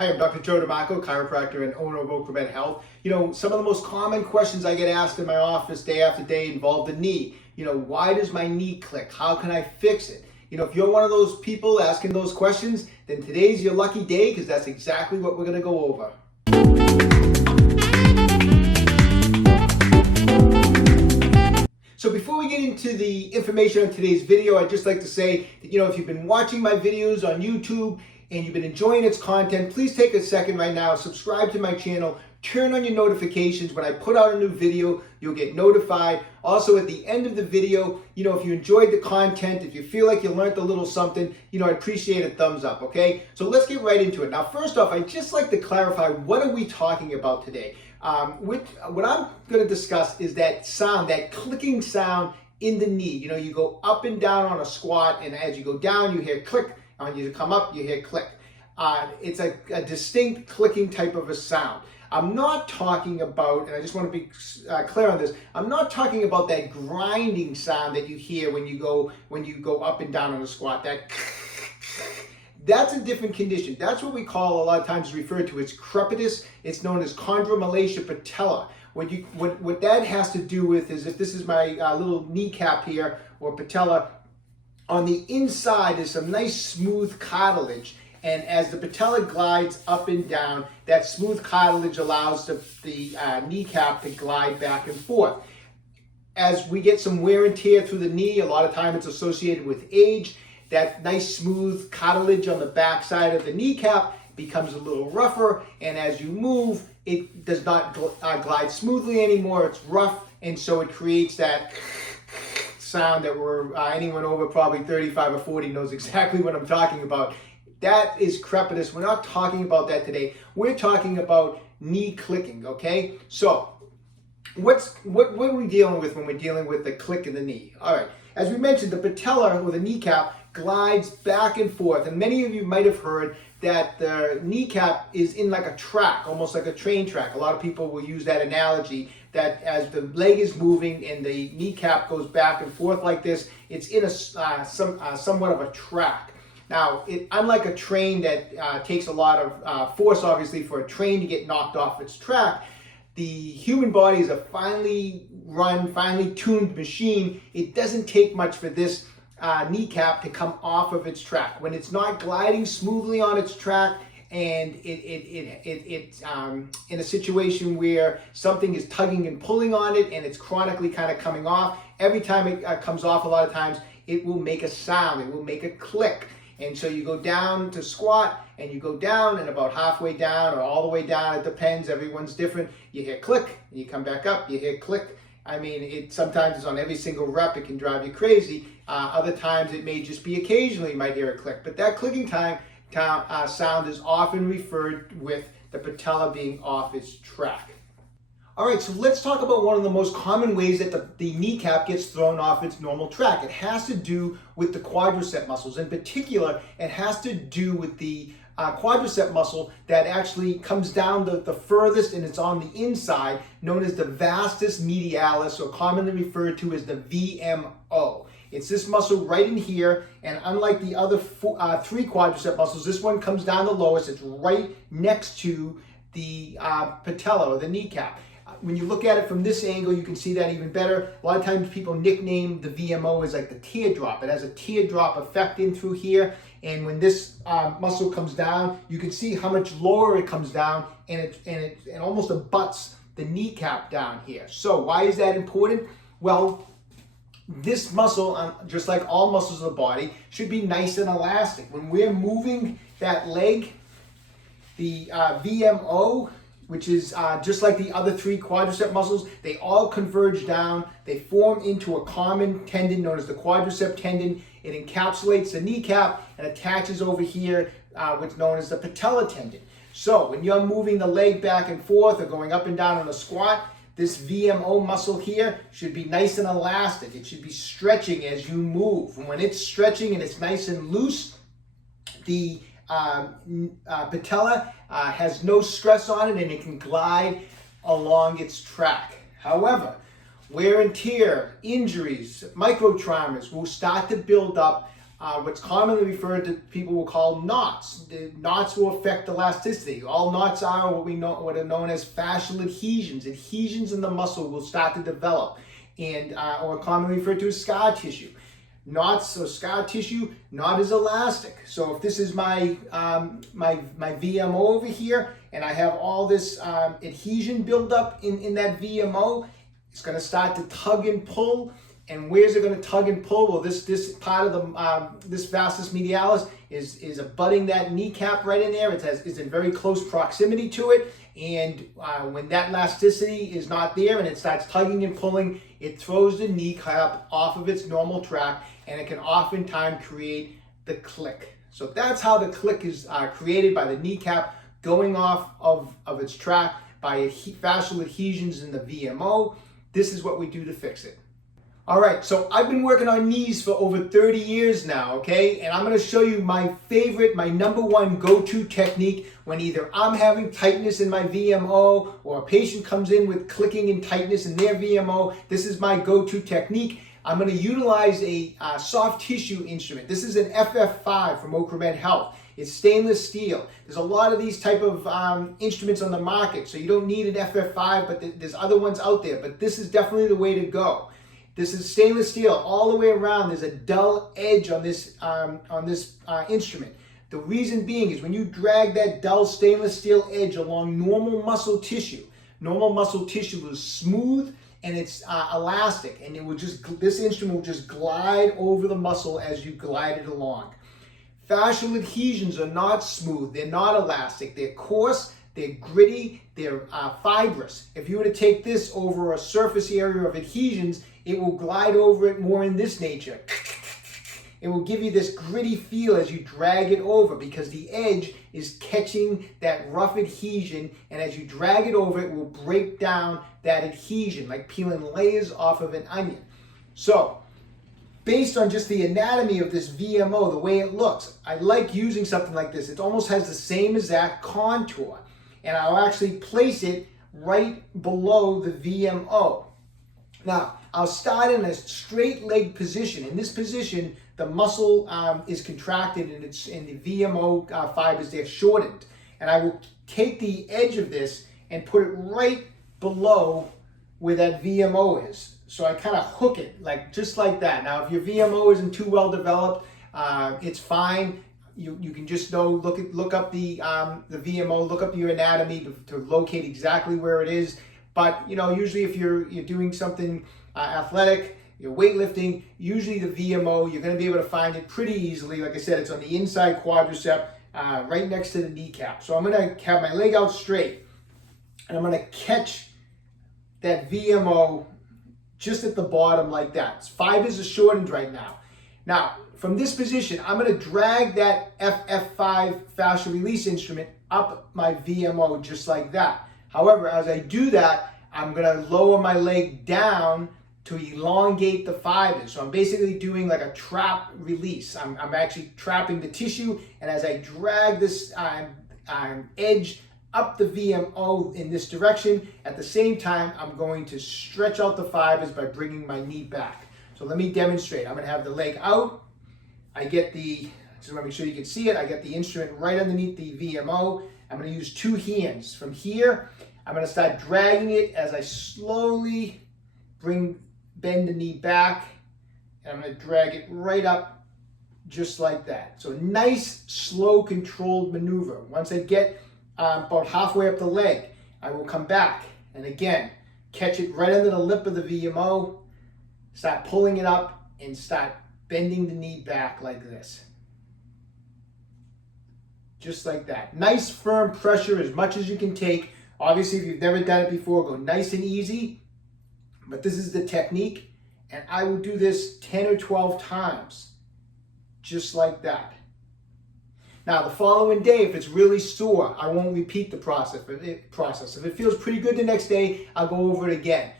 Hi, I'm Dr. Joe DeMarco, chiropractor and owner of OcraMed Health. Some of the most common questions I get asked in my office day after day involve the knee. Why does my knee click? How can I fix it? If you're one of those people asking those questions, then today's your lucky day because that's exactly what we're going to go over. So before we get into the information on today's video, I'd just like to say that, if you've been watching my videos on YouTube and you've been enjoying its content, please take a second right now, subscribe to my channel, turn on your notifications. When I put out a new video, you'll get notified. Also, at the end of the video, if you enjoyed the content, if you feel like you learned a little something, I appreciate a thumbs up, okay? So let's get right into it. Now, first off, I'd just like to clarify, what are we talking about today? What I'm going to discuss is that sound, that clicking sound in the knee. You go up and down on a squat, and as you go down, you hear click. And when you come up, you hear click. It's a distinct clicking type of a sound. I'm not talking about, and I just want to be clear on this, I'm not talking about that grinding sound that you hear when you go up and down on a squat. That's a different condition. That's what we call, a lot of times referred to as crepitus. It's known as chondromalacia patella. What that has to do with is, if this is my little kneecap here, or patella, on the inside is some nice smooth cartilage. And as the patella glides up and down, that smooth cartilage allows the kneecap to glide back and forth. As we get some wear and tear through the knee, a lot of time it's associated with age. That nice smooth cartilage on the back side of the kneecap becomes a little rougher, and as you move, it does not glide smoothly anymore. It's rough, and so it creates that sound that anyone over probably 35 or 40 knows exactly what I'm talking about. That is crepitus. We're not talking about that today. We're talking about knee clicking, okay? So what are we dealing with when we're dealing with the click in the knee? All right, as we mentioned, the patella, or the kneecap, glides back and forth, and many of you might have heard that the kneecap is in like a track, almost like a train track. A lot of people will use that analogy, that as the leg is moving and the kneecap goes back and forth like this, it's in a somewhat of a track. Now, unlike a train that takes a lot of force, obviously, for a train to get knocked off its track, the human body is a finely run, finely tuned machine. It doesn't take much for this kneecap to come off of its track. When it's not gliding smoothly on its track, and it's in a situation where something is tugging and pulling on it, and it's chronically kind of coming off, every time it comes off, a lot of times it will make a sound, it will make a click. And so you go down to squat, and you go down, and about halfway down or all the way down, it depends, everyone's different, you hear click, and you come back up, you hear click. I mean, sometimes it's on every single rep, it can drive you crazy. Other times it may just be occasionally you might hear a click. But that clicking sound is often referred with the patella being off its track. All right, so let's talk about one of the most common ways that the kneecap gets thrown off its normal track. It has to do with the quadriceps muscles. In particular, it has to do with the quadricep muscle that actually comes down the furthest, and it's on the inside, known as the vastus medialis, or commonly referred to as the VMO. It's this muscle right in here, and unlike the other three quadricep muscles, this one comes down the lowest. It's right next to the patella, or the kneecap. When you look at it from this angle, you can see that even better. A lot of times people nickname the VMO as like the teardrop. It has a teardrop effect in through here, and when this muscle comes down, you can see how much lower it comes down, and it almost abuts the kneecap down here. So why is that important? Well, this muscle, just like all muscles of the body, should be nice and elastic. When we're moving that leg, the VMO, which is just like the other three quadricep muscles, they all converge down. They form into a common tendon known as the quadricep tendon. It encapsulates the kneecap and attaches over here, what's known as the patella tendon. So when you're moving the leg back and forth or going up and down on a squat, this VMO muscle here should be nice and elastic. It should be stretching as you move. And when it's stretching and it's nice and loose, the patella has no stress on it, and it can glide along its track. However, wear and tear, injuries, micro traumas will start to build up what's commonly referred to people will call knots. The knots will affect elasticity. All knots are what are known as fascial adhesions. Adhesions in the muscle will start to develop, and or commonly referred to as scar tissue. Knots or scar tissue, not as elastic. So if this is my my VMO over here, and I have all this adhesion build up in that VMO, it's going to start to tug and pull. And where's it going to tug and pull? Well, this part of the this vastus medialis is abutting that kneecap right in there. It's in very close proximity to it. And when that elasticity is not there and it starts tugging and pulling, it throws the kneecap off of its normal track, and it can oftentimes create the click. So that's how the click is created, by the kneecap going off of its track by fascial adhesions in the VMO. This is what we do to fix it. All right, so I've been working on knees for over 30 years now, okay? And I'm gonna show you my favorite, my number one go-to technique when either I'm having tightness in my VMO or a patient comes in with clicking and tightness in their VMO. This is my go-to technique. I'm gonna utilize a soft tissue instrument. This is an FF5 from OcraMed Health. It's stainless steel. There's a lot of these type of instruments on the market, so you don't need an FF5, but there's other ones out there. But this is definitely the way to go. This is stainless steel all the way around. There's a dull edge on this instrument. The reason being is when you drag that dull stainless steel edge along normal muscle tissue is smooth and it's elastic, and this instrument will just glide over the muscle as you glide it along. Fascial adhesions are not smooth, they're not elastic, they're coarse, they're gritty, they're fibrous. If you were to take this over a surface area of adhesions, it will glide over it more in this nature. It will give you this gritty feel as you drag it over, because the edge is catching that rough adhesion, and as you drag it over, it will break down that adhesion like peeling layers off of an onion. So, based on just the anatomy of this VMO, the way it looks, I like using something like this. It almost has the same exact contour, and I'll actually place it right below the VMO. Now, I'll start in a straight leg position. In this position, the muscle is contracted and the VMO fibers, they're shortened. And I will take the edge of this and put it right below where that VMO is. So I kind of hook it just like that. Now, if your VMO isn't too well developed, it's fine. You can just look up the VMO, look up your anatomy to locate exactly where it is. But usually if you're doing something athletic, you're weightlifting, usually the VMO, you're going to be able to find it pretty easily. Like I said, it's on the inside quadricep, right next to the kneecap. So I'm going to have my leg out straight, and I'm going to catch that VMO just at the bottom like that. Fibers are shortened right now. Now, from this position, I'm going to drag that FF5 fascial release instrument up my VMO just like that. However, as I do that, I'm going to lower my leg down to elongate the fibers. So I'm basically doing like a trap release. I'm actually trapping the tissue, and as I drag this edge up the VMO in this direction, at the same time, I'm going to stretch out the fibers by bringing my knee back. So let me demonstrate. I'm going to have the leg out. I get just want to make sure you can see it, I get the instrument right underneath the VMO. I'm going to use two hands. From here, I'm going to start dragging it as I slowly bend the knee back, and I'm going to drag it right up just like that. So a nice, slow, controlled maneuver. Once I get about halfway up the leg, I will come back and again, catch it right under the lip of the VMO, start pulling it up, and start bending the knee back like this. Just like that. Nice firm pressure as much as you can take. Obviously, if you've never done it before, go nice and easy. But this is the technique, and I will do this 10 or 12 times, just like that. Now, the following day, if it's really sore, I won't repeat the process. If it feels pretty good the next day, I'll go over it again.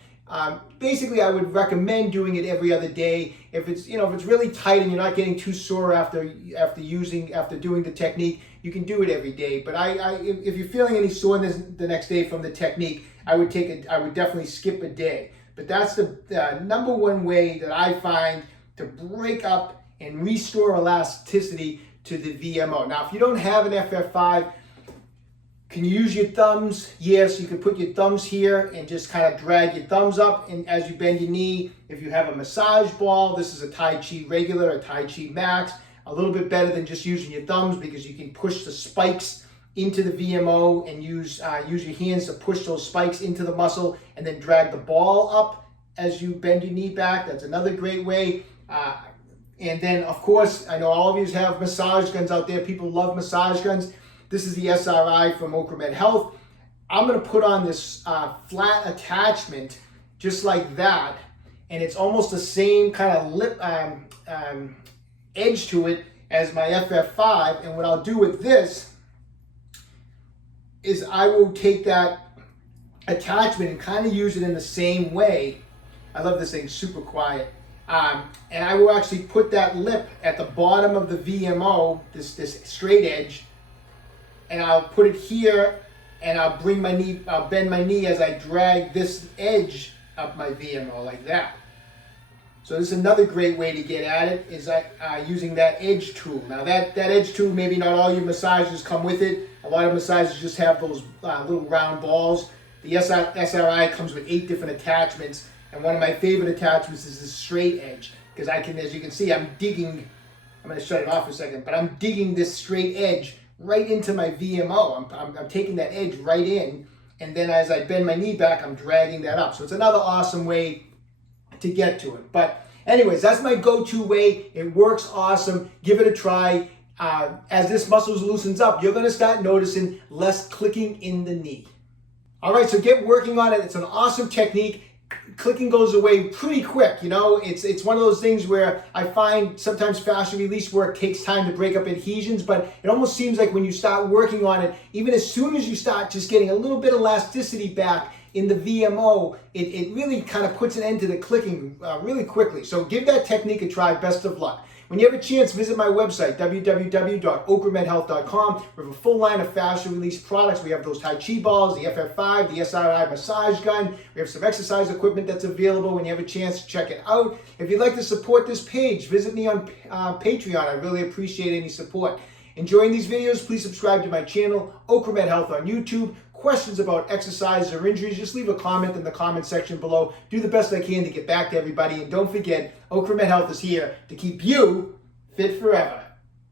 Basically, I would recommend doing it every other day. If it's really tight and you're not getting too sore after doing the technique, you can do it every day. But if you're feeling any soreness the next day from the technique, I would definitely skip a day. But that's the number one way that I find to break up and restore elasticity to the VMO. Now, if you don't have an FF5, can you use your thumbs? Yes, you can put your thumbs here and just kind of drag your thumbs up and as you bend your knee. If you have a massage ball, this is a Tai Chi regular, a Tai Chi max, a little bit better than just using your thumbs because you can push the spikes into the VMO and use your hands to push those spikes into the muscle and then drag the ball up as you bend your knee back. That's another great way. And then, of course, I know all of you have massage guns out there. People love massage guns. This is the SRI from OcraMed Health. I'm going to put on this flat attachment just like that. And it's almost the same kind of lip edge to it as my FF5. And what I'll do with this is I will take that attachment and kind of use it in the same way. I love this thing, super quiet. And I will actually put that lip at the bottom of the VMO, this straight edge, and I'll put it here, and I'll bend my knee as I drag this edge up my VMO like that. So this is another great way to get at it, is using that edge tool. Now that edge tool, maybe not all your massages come with it. A lot of massages just have those little round balls. The SRI comes with 8 different attachments, and one of my favorite attachments is this straight edge, because I can, as you can see, I'm going to shut it off for a second, but I'm digging this straight edge right into my VMO. I'm taking that edge right in, and then as I bend my knee back, I'm dragging that up. So it's another awesome way to get to it. But anyways, that's my go-to way. It works awesome. Give it a try. As this muscle loosens up, you're going to start noticing less clicking in the knee. All right, so get working on it. It's an awesome technique. Clicking goes away pretty quick, you know. It's one of those things where I find sometimes fascial release work takes time to break up adhesions, but it almost seems like when you start working on it, even as soon as you start just getting a little bit of elasticity back in the VMO, it really kind of puts an end to the clicking really quickly. So give that technique a try. Best of luck. When you have a chance, visit my website, www.ocramedhealth.com. We have a full line of fascial release products. We have those Tai Chi balls, the FF5, the SRI massage gun. We have some exercise equipment that's available. When you have a chance, check it out. If you'd like to support this page, visit me on Patreon. I really appreciate any support. Enjoying these videos, please subscribe to my channel, OcraMed Health on YouTube. Questions about exercise or injuries, just leave a comment in the comment section below. Do the best I can to get back to everybody. And don't forget, OcraMed Health is here to keep you fit forever.